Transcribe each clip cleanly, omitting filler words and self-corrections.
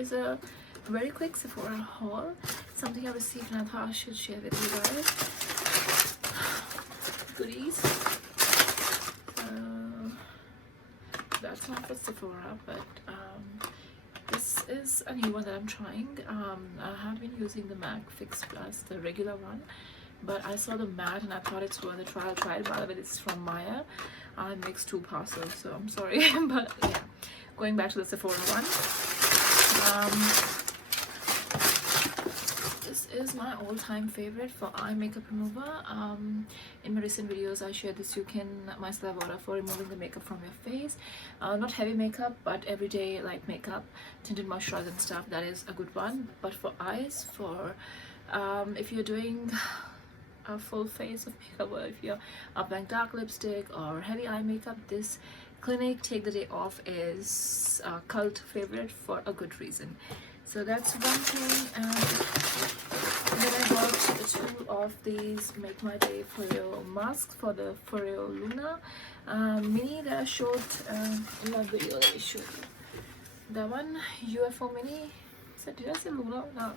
is a very quick Sephora haul, something I received and I thought I should share with you guys. Goodies. That's not for Sephora, but this is a new one that I'm trying. I have been using the MAC Fix Plus, the regular one, but I saw the matte and I thought it's worth a try. I'll try it. By the way, it's from Maya. I mixed 2 parcels, so I'm sorry. But yeah, going back to the Sephora one. This is my all-time favorite for eye makeup remover. In my recent videos I shared this. You can micellar water for removing the makeup from your face. Not heavy makeup, but everyday light makeup, tinted moisturizer and stuff. That is a good one. But for eyes, for if you're doing a full face of makeup, or if you're applying dark lipstick or heavy eye makeup, this Clinique Take the Day Off is a cult favorite for a good reason. So that's one thing. And then I got 2 of these Make My Day For Real masks for the For Real Luna mini that I showed in my video. Let me show you that one. UFO mini. So did I say Luna? No.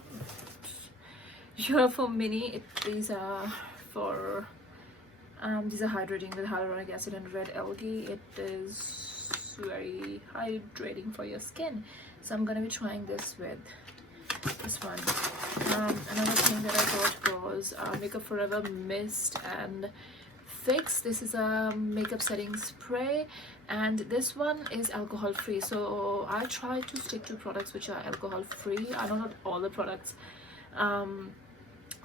UFO mini. These are for these are hydrating with hyaluronic acid and red algae. It is very hydrating for your skin. So I'm gonna be trying this with this one. Another thing that I got was Makeup Forever Mist and Fix. This is a makeup setting spray, and this one is alcohol free. So I try to stick to products which are alcohol free. I know not all the products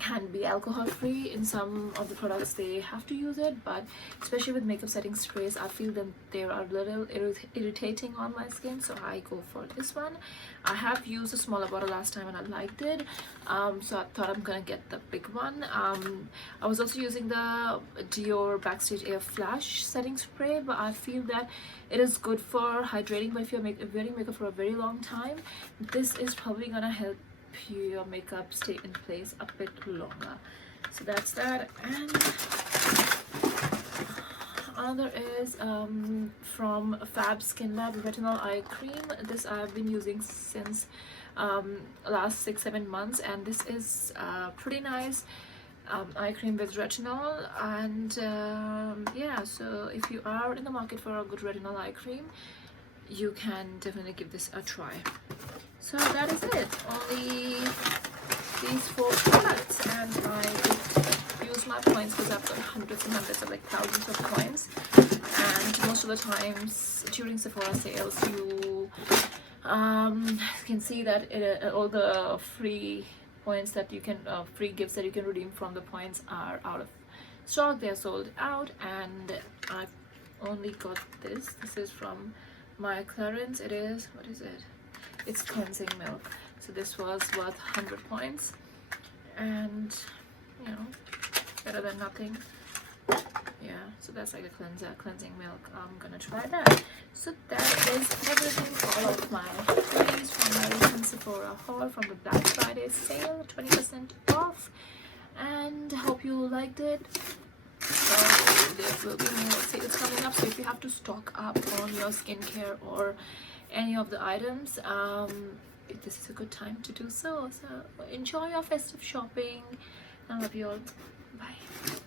can be alcohol free. In some of the products they have to use it, but especially with makeup setting sprays, I feel that they are a little irritating on my skin, so I go for this one. I have used a smaller bottle last time and I liked it, so I thought I'm gonna get the big one. I was also using the Dior Backstage Air Flash setting spray, but I feel that it is good for hydrating, but if you're wearing makeup for a very long time, this is probably gonna help your makeup stay in place a bit longer. So that's that. And another is from Fab Skin Lab Retinol Eye Cream. This I've been using since last 6-7 months, and this is pretty nice eye cream with retinol. And yeah, so if you are in the market for a good retinol eye cream, you can definitely give this a try. So that is it. Only these 4 products, and I use my points because I've got hundreds and hundreds of, like, thousands of points. And most of the times during Sephora sales, you can see that all the free points that you can free gifts that you can redeem from the points are out of stock. They're sold out, and I've only got this. This is from my clearance. It is, what is it? It's cleansing milk. So this was worth 100 points, and you know, better than nothing. Yeah, so that's like a cleansing milk. I'm gonna try that. So that is everything, all of my goodies from my recent Sephora haul from the Black Friday sale, 20% off, and hope you liked it. So there will be more sales coming up, so if you have to stock up on your skincare or any of the items, this is a good time to do so. So enjoy your festive shopping. I love you all. Bye.